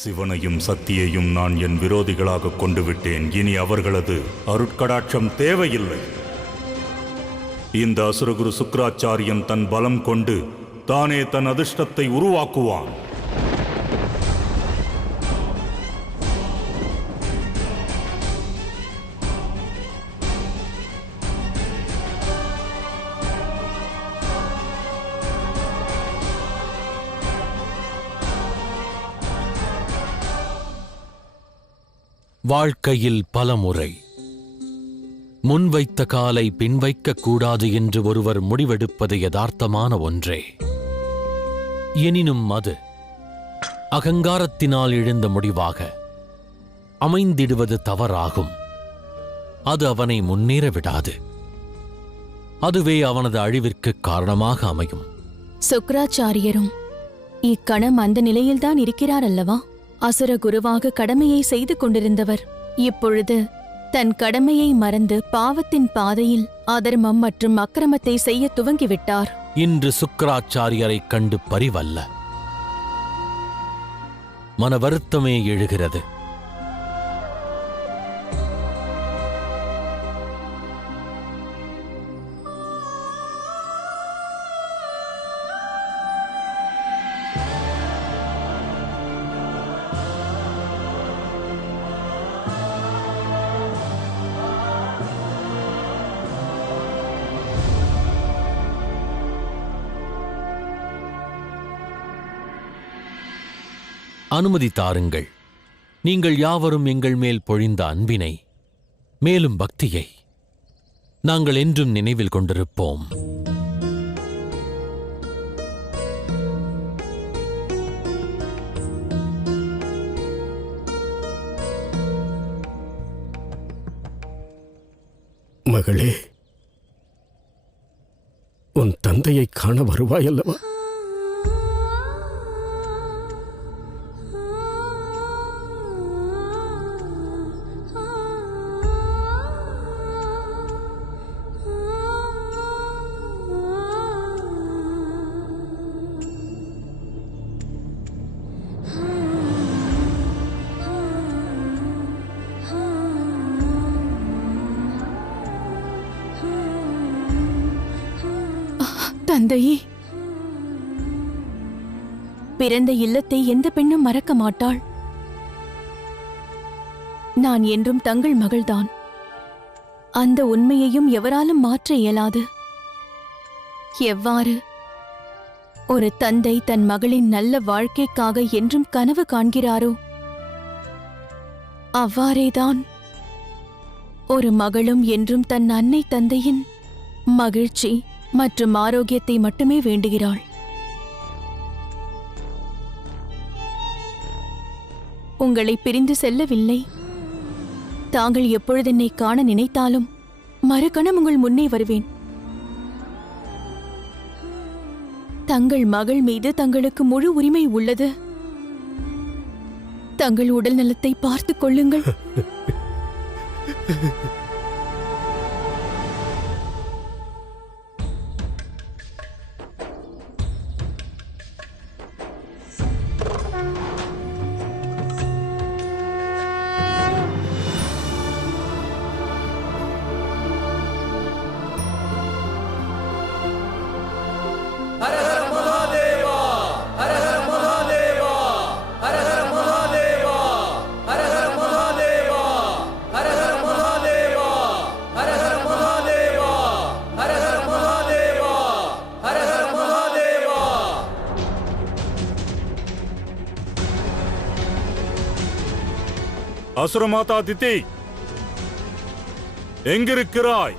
சிவனையும் சக்தியையும் நான் என் விரோதிகளாக கொண்டு விட்டேன். இனி அவர்களது அருட்கடாட்சம் தேவையில்லை. இந்த அசுரகுரு சுக்கிராச்சாரியன் தன் பலம் கொண்டு தானே தன் அதிர்ஷ்டத்தை உருவாக்குவான். வாழ்க்கையில் பலமுறை முன்வைத்த காலை பின்வைக்கக் கூடாது என்று ஒருவர் முடிவெடுப்பது யதார்த்தமான ஒன்றே. எனினும் அது அகங்காரத்தினால் எழுந்த முடிவாக அமைந்திடுவது தவறாகும். அது அவனை முன்னேற விடாது. அதுவே அவனது அழிவிற்கு காரணமாக அமையும். சுக்கிராச்சாரியரும் இக்கணம் அந்த நிலையில்தான் இருக்கிறார் அல்லவா? அசுர குருவாக கடமையை செய்து கொண்டிருந்தவர் இப்பொழுது தன் கடமையை மறந்து பாவத்தின் பாதையில் அதர்மம் மற்றும் அக்கிரமத்தை செய்ய துவங்கிவிட்டார். இன்று சுக்கிராச்சாரியரைக் கண்டு பரிவல்ல, மன வருத்தமே எழுகிறது. அனுமதி தாருங்கள். நீங்கள் யாவரும் எங்கள் மேல் பொழிந்த அன்பினை, மேலும் பக்தியை நாங்கள் என்றும் நினைவில் கொண்டிருப்போம். மகளே, உன் தந்தையை காண வருவாயல்லவா? தந்தையே, பிறந்த இல்லத்தை எந்த பெண்ணும் மறக்க மாட்டாள். நான் என்றும் தங்கள் மகள்தான். அந்த உண்மையையும் எவராலும் மாற்ற இயலாது. எவ்வாறு ஒரு தந்தை தன் மகளின் நல்ல வாழ்க்கைக்காக என்றும் கனவு காண்கிறாரோ, அவ்வாறேதான் ஒரு மகளும் என்றும் தன் அன்னை தந்தையின் மகிழ்ச்சி மற்றும் ஆரோக்கியத்தை மட்டுமே வேண்டுகிறாள். உங்களை பிரிந்து செல்லவில்லை. தாங்கள் எப்பொழுது என்னை காண நினைத்தாலும் மறுகணம் உங்கள் முன்னே வருவேன். தங்கள் மகள் மீது தங்களுக்கு முழு உரிமை உள்ளது. தங்கள் உடல் நலத்தை பார்த்துக் கொள்ளுங்கள். அசுரமாதா திதி, எங்கிருக்கிறாய்?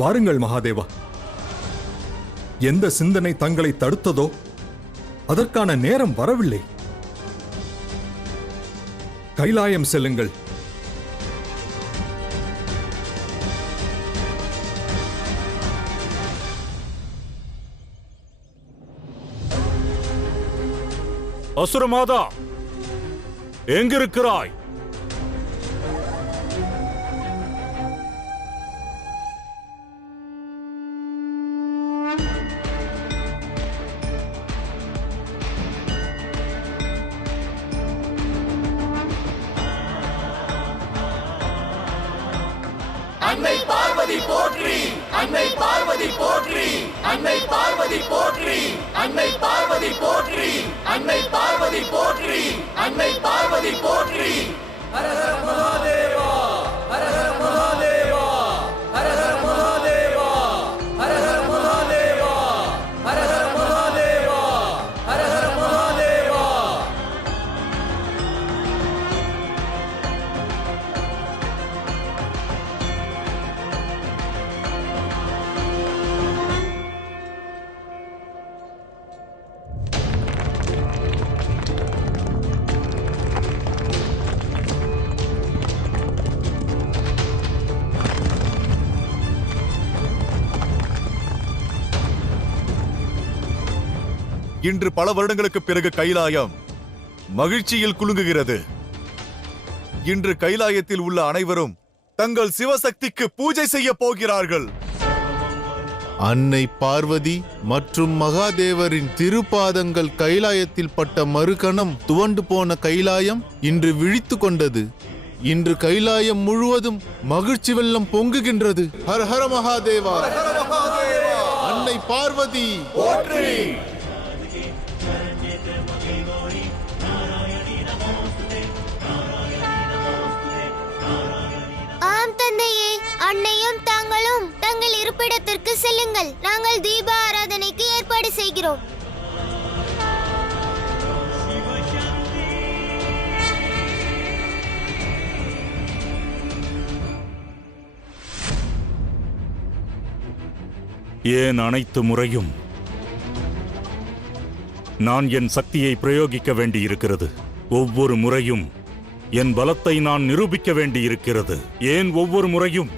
வாருங்கள் மகாதேவா. எந்த சிந்தனை தங்களை தடுத்ததோ அதற்கான நேரம் வரவில்லை. கைலாயம் செல்லுங்கள். அசுரமாதா, எங்கிருக்கிறாய்? அன்னை பார்வதி போற்றி, அன்னை பார்வதி போற்றி, அன்னை பார்வதி போற்றி, அன்னை பார்வதி போற்றி, அன்னை பார்வதி போற்றி, அன்னை பார்வதி போற்றி. ஹர ஹர மகாதேவா, ஹர ஹர மகாதேவா, ஹர ஹர மகாதேவா, ஹர ஹர மகாதேவா, ஹர ஹர மகாதேவா, ஹர ஹர மகாதேவா. இன்று பல வருடங்களுக்கு பிறகு கைலாயம் மகிழ்ச்சியில் குலுங்குகிறது. இன்று கைலாயத்தில் உள்ள அனைவரும் தங்கள் சிவசக்திக்கு பூஜை செய்ய போகிறார்கள். அன்னை பார்வதி மற்றும் மகாதேவரின் திருப்பாதங்கள் கைலாயத்தில் பட்ட மறுகணம் துவண்டு போன கைலாயம் இன்று விழித்து கொண்டது. இன்று கைலாயம் முழுவதும் மகிழ்ச்சி வெள்ளம் பொங்குகின்றது. ஹர ஹர மகாதேவா, அன்னை பார்வதி போற்றி. ஆம் தந்தையே, அன்னையும் தாங்களும் தங்கள் இருப்பிடத்திற்கு செல்லுங்கள். நாங்கள் தீப ஆராதனைக்கு ஏற்பாடு செய்கிறோம். ஏன் அனைத்து முறையும் நான் என் சக்தியை பிரயோகிக்க வேண்டியிருக்கிறது? ஒவ்வொரு முறையும் என் பலத்தை நான் நிரூபிக்க வேண்டியிருக்கிறது. ஏன் ஒவ்வொரு முறையும்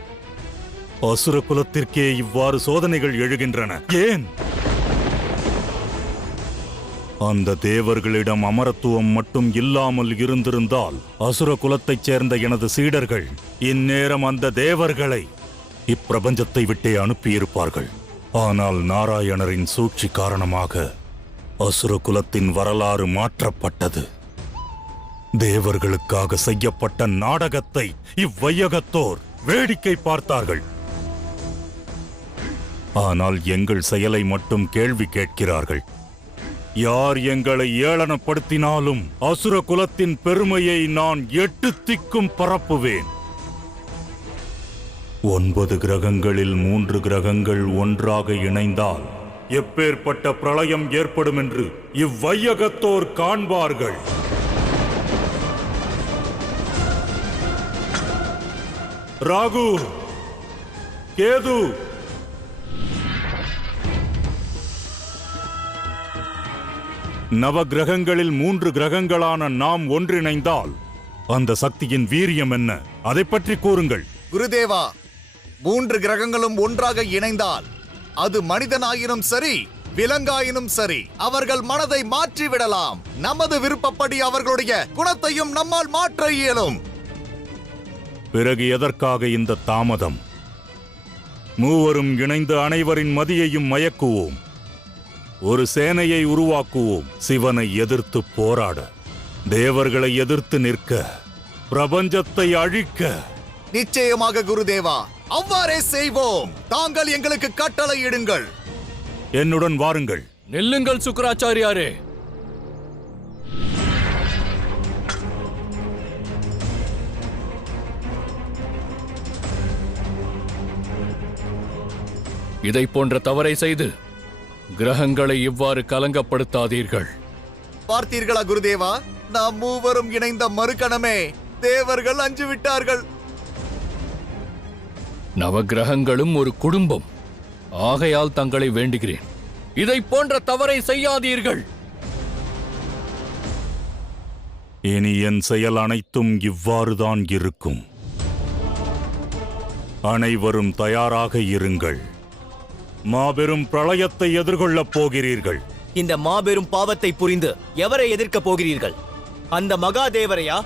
அசுர குலத்திற்கே இவ்வாறு சோதனைகள் எழுகின்றன? ஏன்? அந்த தேவர்களிடம் அமரத்துவம் மட்டும் இல்லாமல் இருந்திருந்தால் அசுர குலத்தைச் சேர்ந்த எனது சீடர்கள் இந்நேரம் அந்த தேவர்களை இப்பிரபஞ்சத்தை விட்டே அனுப்பியிருப்பார்கள். ஆனால் நாராயணரின் சூழ்ச்சி காரணமாக அசுர குலத்தின் வரலாறு மாற்றப்பட்டது. தேவர்களுக்காக செய்யப்பட்ட நாடகத்தை இவ்வையகத்தோர் வேடிக்கை பார்த்தார்கள். ஆனால் எங்கள் செயலை மட்டும் கேள்வி கேட்கிறார்கள். யார் எங்களை ஏளனப்படுத்தினாலும் அசுர குலத்தின் பெருமையை நான் 8 திக்கும் பரப்புவேன். 9 கிரகங்களில் 3 கிரகங்கள் ஒன்றாக இணைந்தால் எப்பேற்பட்ட பிரளயம் ஏற்படும் என்று இவ்வையகத்தோர் காண்பார்கள். ராகு, கேது, நவகிரகங்களில் 3 கிரகங்களான நாம் ஒன்றிணைந்தால் அந்த சக்தியின் வீரியம் என்ன? அதை பற்றி கூறுங்கள். குருதேவா, 3 கிரகங்களும் ஒன்றாக இணைந்தால் அது மனிதனாயினும் சரி, விலங்காயினும் சரி, அவர்கள் மனதை மாற்றி விடலாம். நமது விருப்பப்படி அவர்களுடைய குணத்தையும் நம்மால் மாற்ற இயலும். பிறகு எதற்காக இந்த தாமதம்? மூவரும் இணைந்து அனைவரின் மதியையும் மயக்குவோம். ஒரு சேனையை உருவாக்குவோம். சிவனை எதிர்த்து போராட, தேவர்களை எதிர்த்து நிற்க, பிரபஞ்சத்தை அழிக்க. நிச்சயமாக குருதேவா, அவ்வாறே செய்வோம். தாங்கள் எங்களுக்கு கட்டளையிடுங்கள். என்னுடன் வாருங்கள். நில்லுங்கள் சுக்கராச்சாரியாரே. இதை போன்ற தவறை செய்து கிரகங்களை இவ்வாறு கலங்கப்படுத்தாதீர்கள். பார்த்தீர்களா குருதேவா, நாம் மூவரும் இணைந்த மறுகணமே தேவர்கள் அஞ்சு விட்டார்கள். நவகிரகங்களும் ஒரு குடும்பம். ஆகையால் தங்களை வேண்டுகிறேன், இதை போன்ற தவறை செய்யாதீர்கள். இனி என் செயல் அனைத்தும் இவ்வாறுதான் இருக்கும். அனைவரும் தயாராக இருங்கள். மாபெரும் பிரளயத்தை எதிர்கொள்ளப் போகிறீர்கள். இந்த மாபெரும் பாவத்தை புரிந்து எவரை எதிர்க்கப் போகிறீர்கள்? அந்த மகாதேவரையா?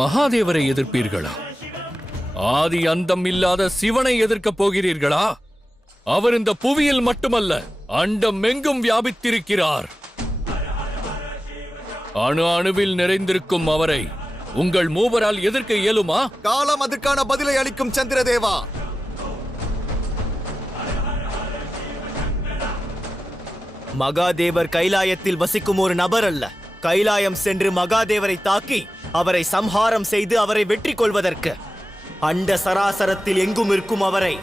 மகாதேவரை எதிர்ப்பீர்களா? ஆதி அந்தம் இல்லாத சிவனை எதிர்க்கப் போகிறீர்களா? அவர் இந்த புவியில் மட்டுமல்ல, அண்டம் எங்கும் வியாபித்திருக்கிறார். அணு அணுவில் நிறைந்திருக்கும் அவரை உங்கள் மூவரால் எதிர்க்க இயலுமா? காலம் அதற்கான பதிலை அளிக்கும் சந்திரதேவா. மகாதேவர் கைலாயத்தில் வசிக்கும் ஒரு நபர் அல்ல. கைலாயம் சென்று மகாதேவரை தாக்கி அவரை சம்ஹாரம் செய்து அவரை வெற்றி கொள்வதற்கு, அண்ட சராசரத்தில் எங்கும் இருக்கும் அவரை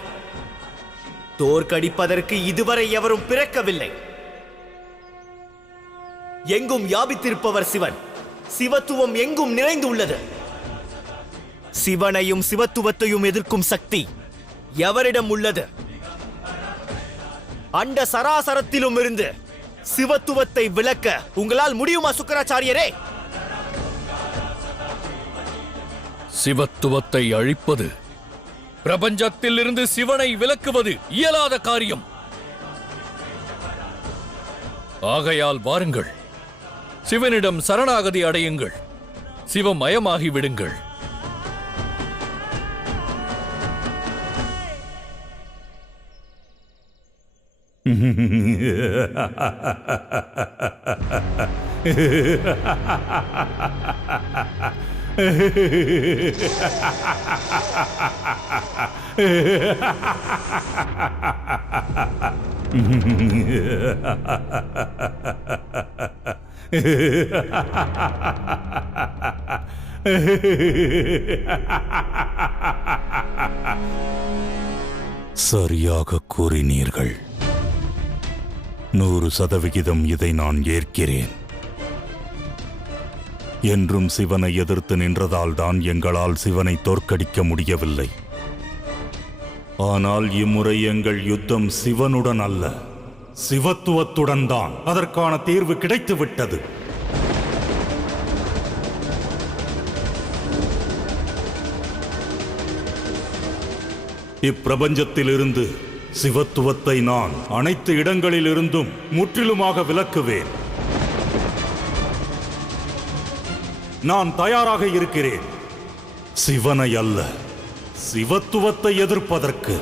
தோற்கடிப்பதற்கு இதுவரை எவரும் பிறக்கவில்லை. எங்கும் வியாபித்திருப்பவர் சிவன். சிவத்துவம் எங்கும் நிறைந்துள்ளது. சிவனையும் சிவத்துவத்தையும் எதிர்க்கும் சக்தி எவரிடம் உள்ளது? அண்ட சராசரத்திலும் இருந்து சிவத்துவத்தை விளக்க உங்களால் முடியுமா சுக்கராச்சாரியரே? சிவத்துவத்தை அழிப்பது, பிரபஞ்சத்தில் இருந்து சிவனை விலக்குவது இயலாத காரியம். ஆகையால் வாருங்கள், சிவனிடம் சரணாகதி அடையுங்கள், சிவமயமாகி விடுங்கள். சரியாக கூறினீர்கள். 100% இதை நான் ஏற்கிறேன். என்றும் சிவனை எதிர்த்து நின்றதால் தான் எங்களால் சிவனை தோற்கடிக்க முடியவில்லை. ஆனால் இம்முறை எங்கள் யுத்தம் சிவனுடன் அல்ல, சிவத்துவத்துடன் தான். அதற்கான தீர்வு கிடைத்துவிட்டது. இப்பிரபஞ்சத்திலிருந்து சிவத்துவத்தை நான் அனைத்து இடங்களிலிருந்தும் முற்றிலுமாக விலக்குவேன். நான் தயாராக இருக்கிறேன், சிவனை அல்ல சிவத்துவத்தை எதிர்ப்பதற்கு.